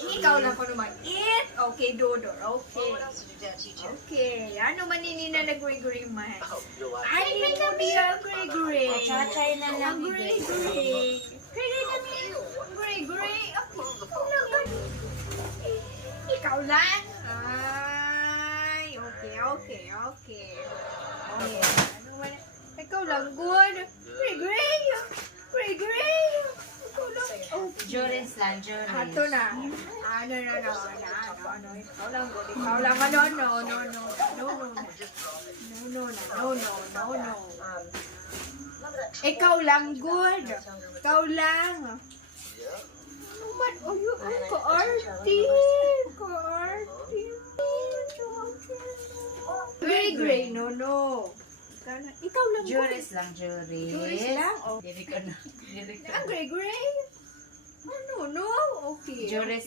Ikaw lang ko naman. It. Okay, Dodor. Okay. Okay. Ano maninina na Gregory man? Ay, may nabiya Gregory. Chachay na lang. Ang Gregory. Gregory. Ikaw lang. Ay, okay. Okay. Ano man? Ikaw lang, good. Gregory. Ikaw lang. Okay. Jurens lang, Jurens. Ato na. Ano. Ikaw lang, good. Ikaw lang, no. Ikaw lang, good. Ikaw lang. Ano man? Ka-arty. Gray, no. Ikaw lang, good. Jurens lang, Jurens. Jurens lang? Oh. Dili ko na. Ang gray. Ano, no? Okay. Jurens